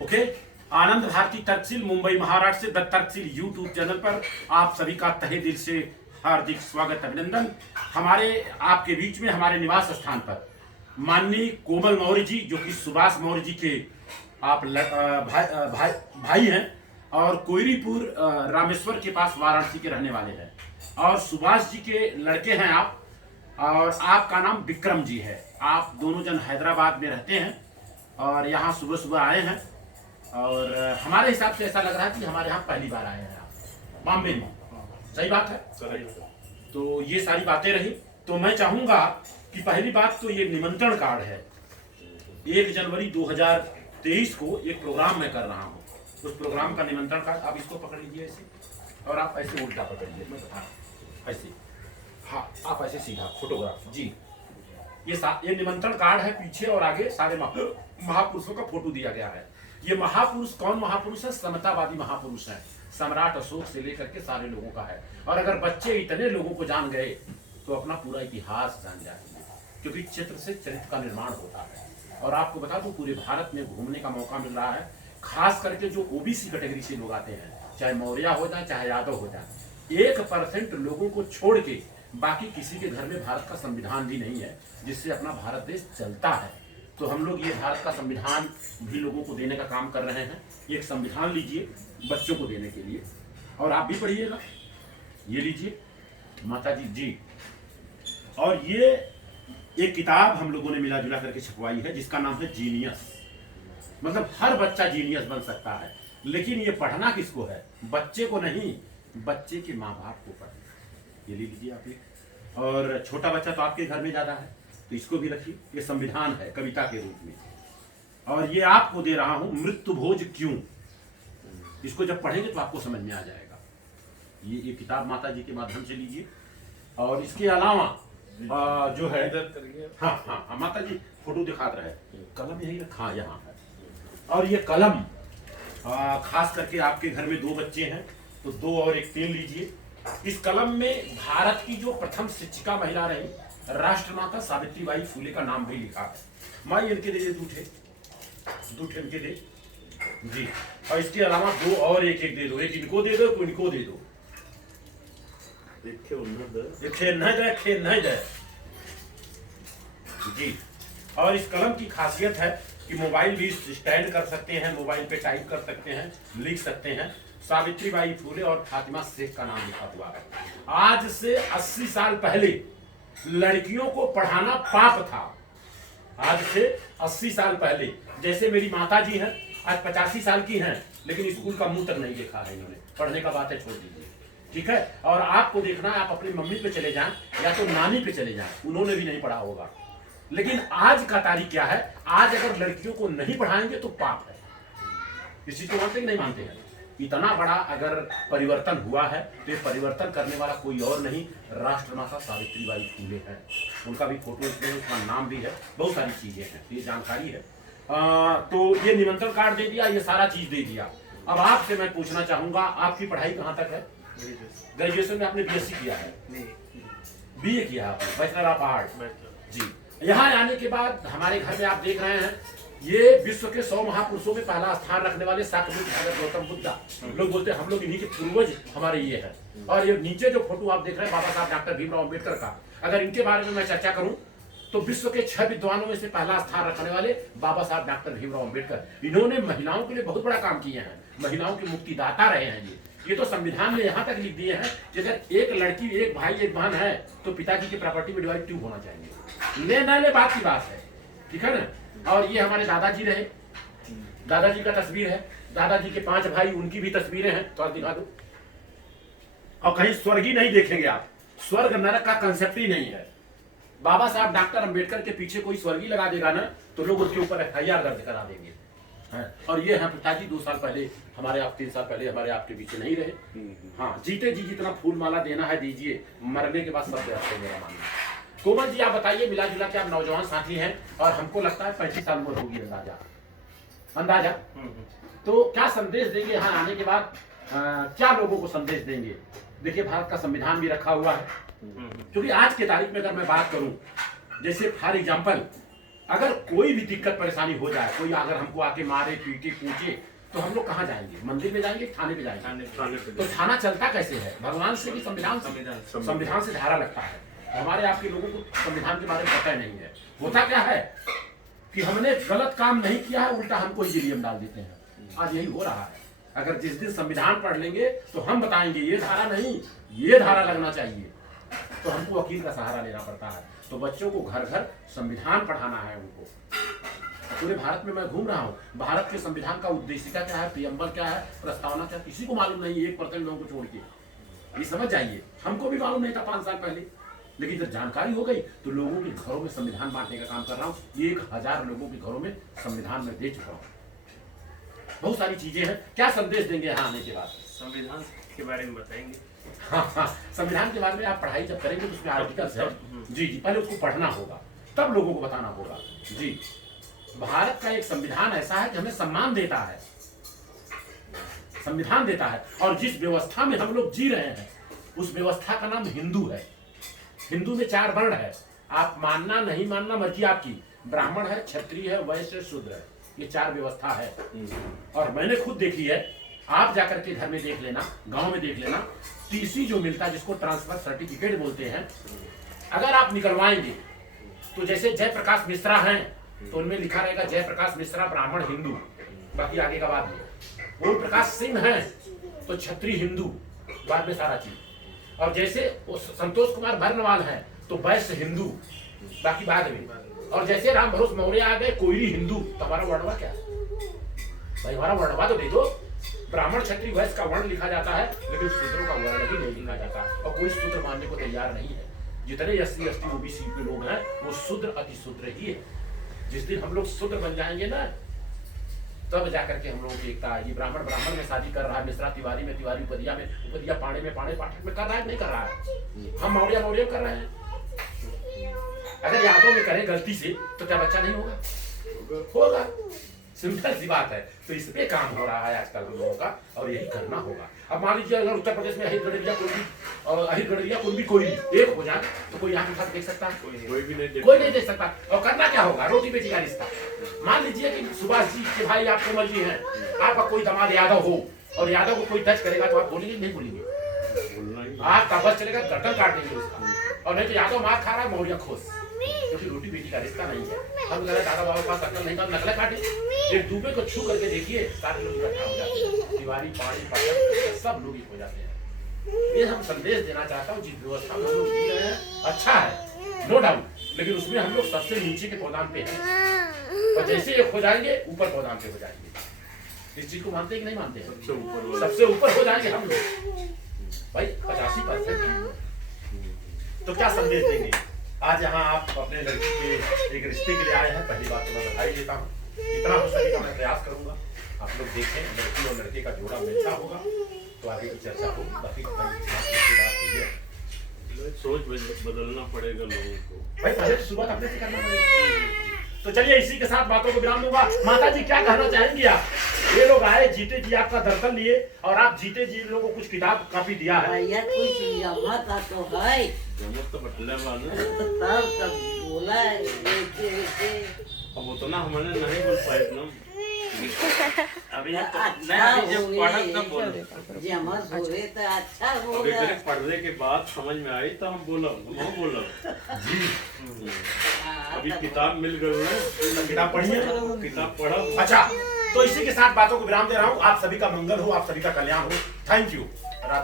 Okay. आनंद भारती तर्कशील मुंबई महाराष्ट्र से the तर्कशील YouTube channel पर आप सभी का तहे दिल से हार्दिक स्वागत अभिनंदन। हमारे आपके बीच में हमारे निवास स्थान पर माननीय कोमल मौर्य जी, जो कि सुभाष मौर्य जी के आप भाई हैं और कोयरीपुर रामेश्वर के पास वाराणसी के रहने वाले हैं, और सुभाष जी के लड़के हैं आप, और आपका नाम विक्रम जी है। आप दोनों जन हैदराबाद में रहते हैं और यहाँ सुबह सुबह आए हैं, और हमारे हिसाब से ऐसा लग रहा है कि हमारे यहाँ पहली बार आए हैं आप बॉम्बे में। सही बात है? सही। तो ये सारी बातें रही। तो मैं चाहूंगा कि पहली बात तो ये निमंत्रण कार्ड है। 1 जनवरी 2023 को एक प्रोग्राम मैं कर रहा हूँ, उस प्रोग्राम का निमंत्रण कार्ड आप इसको पकड़ लीजिए ऐसे, और आप ऐसे उल्टा पकड़िए, मैं बता रहा हूँ ऐसे, हाँ आप ऐसे सीधा फोटोग्राफ जी। ये निमंत्रण कार्ड है, पीछे और आगे सारे महापुरुषों का फोटो दिया गया है। ये महापुरुष कौन महापुरुष है? समतावादी महापुरुष हैं। सम्राट अशोक से लेकर के सारे लोगों का है। और अगर बच्चे इतने लोगों को जान गए तो अपना पूरा इतिहास जान जाएंगे, क्योंकि चित्र से चरित्र का निर्माण होता है। और आपको बता दूं, पूरे भारत में घूमने का मौका मिल रहा है, खास करके जो ओबीसी कैटेगरी से लोग आते हैं, चाहे मौर्य हो जाए चाहे यादव हो जाए। 1% लोगों को छोड़ के बाकी किसी के घर में भारत का संविधान भी नहीं है जिससे अपना भारत देश चलता है। तो हम लोग ये भारत का संविधान भी लोगों को देने का काम कर रहे हैं। एक संविधान लीजिए बच्चों को देने के लिए, और आप भी पढ़िएगा। ये लीजिए माता जी जी। और ये एक किताब हम लोगों ने मिला जुला करके छपवाई है, जिसका नाम है जीनियस। मतलब हर बच्चा जीनियस बन सकता है, लेकिन ये पढ़ना किसको है? बच्चे को नहीं, बच्चे के माँ बाप को पढ़ना। ये ले लीजिए आप एक। और छोटा बच्चा तो आपके घर में ज्यादा है, तो इसको भी रखिए। ये संविधान है कविता के रूप में, और ये आपको दे रहा हूं मृत्यु भोज क्यों। इसको जब पढ़ेंगे तो आपको समझ में आ जाएगा। ये किताब माता जी के माध्यम से लीजिए। और इसके अलावा जो है, हाँ हाँ हाँ माता जी फोटो दिखा रहे हैं, कलम यही रखा यहाँ है। और ये कलम खास करके आपके घर में 2 बच्चे हैं तो 2 और 1 पेन लीजिए। इस कलम में भारत की जो प्रथम शिक्षिका महिला रही, राष्ट्रमाता सावित्रीबाई फुले का नाम भी लिखा है। माँ इनके दे दूठे इनके दे जी। और इसके अलावा 2 और 1 दे दो, एक इनको दे दो, इनको दे दो। जी। और इस कलम की खासियत है कि मोबाइल भी स्टैंड कर सकते हैं, मोबाइल पे टाइप कर सकते हैं, लिख सकते हैं। सावित्रीबाई फुले और फातिमा शेख का नाम लिखा हुआ है। आज से 80 साल पहले लड़कियों को पढ़ाना पाप था। आज से 80 साल पहले, जैसे मेरी माता जी हैं, आज 85 साल की हैं, लेकिन स्कूल का मुंह तक नहीं देखा है इन्होंने। पढ़ने का बात है, छोड़ दीजिए, ठीक है। और आपको देखना है, आप अपनी मम्मी पे चले जाएं या तो नानी पे चले जाएं, उन्होंने भी नहीं पढ़ा होगा। लेकिन आज का तारीख क्या है? आज अगर लड़कियों को नहीं पढ़ाएंगे तो पाप है। इस चीज को मानते कि नहीं मानते हैं? इतना बड़ा अगर परिवर्तन हुआ है तो ये परिवर्तन करने वाला कोई और नहीं, राष्ट्रमाता सावित्रीबाई फुले हैं। उनका भी फोटो इसमें, उसका नाम भी है, बहुत सारी चीजें हैं, ये जानकारी है। तो ये निमंत्रण कार्ड दे दिया, ये सारा चीज दे दिया। अब आपसे मैं पूछना चाहूंगा, आपकी पढ़ाई कहाँ तक है? ग्रेजुएशन में आपने बीएससी किया है? बीए किया है आपने, बैचलर ऑफ आर्ट जी। यहाँ आने के बाद हमारे घर में आप देख रहे हैं, ये विश्व के 100 महापुरुषों में पहला स्थान रखने वाले शाक्य गौतम बुद्धा। लोग बोलते हैं हम लोग इन्हीं के पूर्वज हमारे ये है। और ये नीचे जो फोटो आप देख रहे हैं बाबा साहब डॉक्टर भीमराव अम्बेडकर का, अगर इनके बारे में मैं चर्चा करूं तो विश्व के 6 विद्वानों में से पहला स्थान रखने वाले बाबा साहब डॉक्टर भीमराव अम्बेडकर। इन्होंने महिलाओं के लिए बहुत बड़ा काम किए हैं, महिलाओं के मुक्तिदाता रहे हैं। ये तो संविधान में यहाँ तक लिख दिए हैं कि अगर एक लड़की, एक भाई, एक बहन है तो पिताजी की प्रॉपर्टी में डिवाइड 2 होना चाहिए। ले ना ले बात की बात है, ठीक है ना। और ये हमारे दादाजी रहे, दादाजी का तस्वीर है, दादाजी के 5 भाई, उनकी भी तस्वीरें हैं, तो दिखा दो। और कहीं स्वर्ग ही नहीं देखेंगे आप, स्वर्ग नरक का कंसेप्ट ही नहीं है। बाबा साहब डॉक्टर अंबेडकर के पीछे कोई स्वर्गी लगा देगा ना तो लोग उसके ऊपर एफआईआर दर्ज करा देंगे। और ये है पिताजी 2 साल पहले हमारे आप, 3 साल पहले हमारे आपके पीछे नहीं रहे। हाँ, जीते जी जितना फूल माला देना है दीजिए, मरने के बाद सब व्यवस्था मेरा मानना। कोमल जी आप बताइए, मिला जुला के आप नौजवान साथी हैं और हमको लगता है 35 साल उम्र होगी अंदाजा। तो क्या संदेश देंगे यहाँ आने के बाद? क्या लोगों को संदेश देंगे? देखिए भारत का संविधान भी रखा हुआ है, क्योंकि आज के तारीख में अगर मैं बात करूं, जैसे फॉर एग्जाम्पल अगर कोई भी दिक्कत परेशानी हो जाए, कोई अगर हमको आके मारे पीटे कूचे, तो हम लोग कहाँ जाएंगे? मंदिर में जाएंगे, थाने पे जाएंगे? तो थाना चलता कैसे है? भगवान से कि संविधान से? संविधान से धारा लगता है। हमारे आपके लोगों को संविधान के बारे में पता नहीं है। होता क्या है कि हमने गलत काम नहीं किया है, उल्टा हमको ही जेल में डाल देते हैं। आज यही हो रहा है। अगर जिस दिन संविधान पढ़ लेंगे तो हम बताएंगे ये धारा नहीं, ये धारा लगना चाहिए, तो हमको वकील का सहारा लेना पड़ता है। तो बच्चों को घर घर संविधान पढ़ाना है उनको। पूरे भारत में मैं घूम रहा हूँ, भारत के संविधान का उद्देशिका क्या है, प्रियम्बल क्या है, प्रस्तावना क्या है, किसी को मालूम नहीं, 1% लोगों को छोड़ के। ये समझ जाइए, हमको भी मालूम नहीं था 5 साल पहले, लेकिन जब जानकारी हो गई तो लोगों के घरों में संविधान बांटने का काम कर रहा हूँ। 1000 लोगों के घरों में संविधान में दे चुका हूँ। बहुत सारी चीजें हैं। क्या संदेश देंगे यहाँ आने के बाद? संविधान के बारे में बताएंगे। हाँ, संविधान के बारे में आप पढ़ाई जब करेंगे तो उसमें आर्टिकल्स है जी, पहले उसको पढ़ना होगा, तब लोगों को बताना होगा जी। भारत का एक संविधान ऐसा है कि हमें सम्मान देता है, संविधान देता है, और जिस व्यवस्था में हम लोग जी रहे हैं उस व्यवस्था का नाम हिंदू है। हिंदू में 4 वर्ण है, आप मानना नहीं मानना मर्जी आपकी। ब्राह्मण है, क्षत्रिय है, वैश्य, शूद्र है, ये 4 व्यवस्था है। और मैंने खुद देखी है, आप जाकर के घर में देख लेना, गांव में देख लेना, टीसी जो मिलता है जिसको ट्रांसफर सर्टिफिकेट बोलते हैं, अगर आप निकलवाएंगे तो जैसे जयप्रकाश मिश्रा हैं तो उनमें लिखा रहेगा जयप्रकाश मिश्रा ब्राह्मण हिंदू, बाकी आगे का बाद में। ओम प्रकाश सिंह हैं तो क्षत्रिय हिंदू, बाद में सारा चीज। और जैसे संतोष कुमार बर्नवाल हैं तो वैश्य हिंदू, बाकी बाद में। और जैसे राम भरोस मौर्य आ गए कोयरी हिंदू, तो हमारा वर्णवा क्या है भाई? हमारा वर्णवा तो दे दो। ब्राह्मण क्षत्रिय वैश्य का वर्ण लिखा जाता है, लेकिन शूद्रों का वर्ण ही नहीं लिखा जाता, और कोई शूद्र मानने को तैयार नहीं है। जितने SC ST OBC के लोग हैं वो शूद्र अति शूद्र ही है। जिस दिन हम लोग शूद्र बन जाएंगे ना, तब जाकर के हम लोगों की एकता आएगी। ब्राह्मण ब्राह्मण में शादी कर रहा है, मिश्रा तिवारी में तिवारी, उपदिया में उपदिया, पाणे में पाणे, पाठक में कर रहा है, नहीं कर रहा है। हम मौर्य मौर्य कर रहे हैं। अगर यादव में करें गलती से तो क्या बच्चा नहीं होगा? होगा। सिंपल सी बात है। तो इस पे काम हो रहा है आजकल हम लोगों का, और यही करना होगा। अब मान लीजिए अगर उत्तर प्रदेश में अहिर गडरिया कुंभी और अहिर गडरिया कुंभी कोई एक हो जाए तो कोई यहाँ उठा देख सकता है? कोई नहीं देख सकता। और करना क्या होगा? रोटी बेटी का रिश्ता। मान लीजिए कि सुभाष जी के भाई आप कोमल जी हैं, आपका कोई दामाद यादव हो और यादव को कोई टच करेगा तो आप बोलेंगे नहीं बोलेंगे? आपका बस चलेगा, गर्दन काट देंगे उसका। और नहीं तो यादव मार खा रहा है, मौर्य खुश, क्योंकि रोटी बेटी का रिश्ता नहीं है। हम कह रहे दादा बाबा पास अकल नहीं था, नकल काटे। एक दूसरे को छू करके देखिए, सारे लोग इकट्ठा हो जाते हैं। तिवारी, पाणी, पाठक, सब लोग हो जाते हैं। ये हम संदेश देना चाहता हूँ, जिस व्यवस्था में हम लोग जी रहे हैं अच्छा है, नो डाउट, लेकिन उसमें हम लोग सबसे नीचे के पौधान पे हैं। और जैसे एक हो जाएंगे ऊपर पौधान पे हो जाएंगे। इस चीज को मानते हैं कि नहीं मानते हैं? सबसे ऊपर हो जाएंगे हम लोग भाई, 85%। तो क्या संदेश देंगे? आज यहाँ आप अपने लड़की के एक रिश्ते के लिए आए हैं। पहली बात तो मैं बधाई देता हूँ, जितना हो सकेगा मैं प्रयास करूंगा आप लोग देखें, लड़की और लड़के का जोड़ा मिलता होगा तो आगे की चर्चा होगी। बाकी सोच बदलना पड़ेगा लोगों को भाई, पहले शुरुआत अपने से करना पड़ेगा। तो चलिए इसी के साथ बातों को विराम दूंगा। माता जी क्या कहना चाहेंगी आप? ये लोग आए, जीते जी आपका दर्शन लिए, और आप जीते जी लोगों को कुछ किताब काफी दिया है। भैया कुछ जमा था तो है, जमत तो बटले वाला तब सब बोला है। अब उतना हमने नहीं बोल पाए ना। अभी अच्छा जब पढ़ा तब बोले, जमा बोले तो अच्छा अभी बोला। तेरे पढ़ने के बाद समझ में आई तो हम बोला अभी किताब मिल गई है, किताब पढ़िए, किताब पढ़ा। अच्छा, तो इसी के साथ बातों को विराम दे रहा हूँ। आप सभी का मंगल हो, आप सभी का कल्याण हो। Thank you.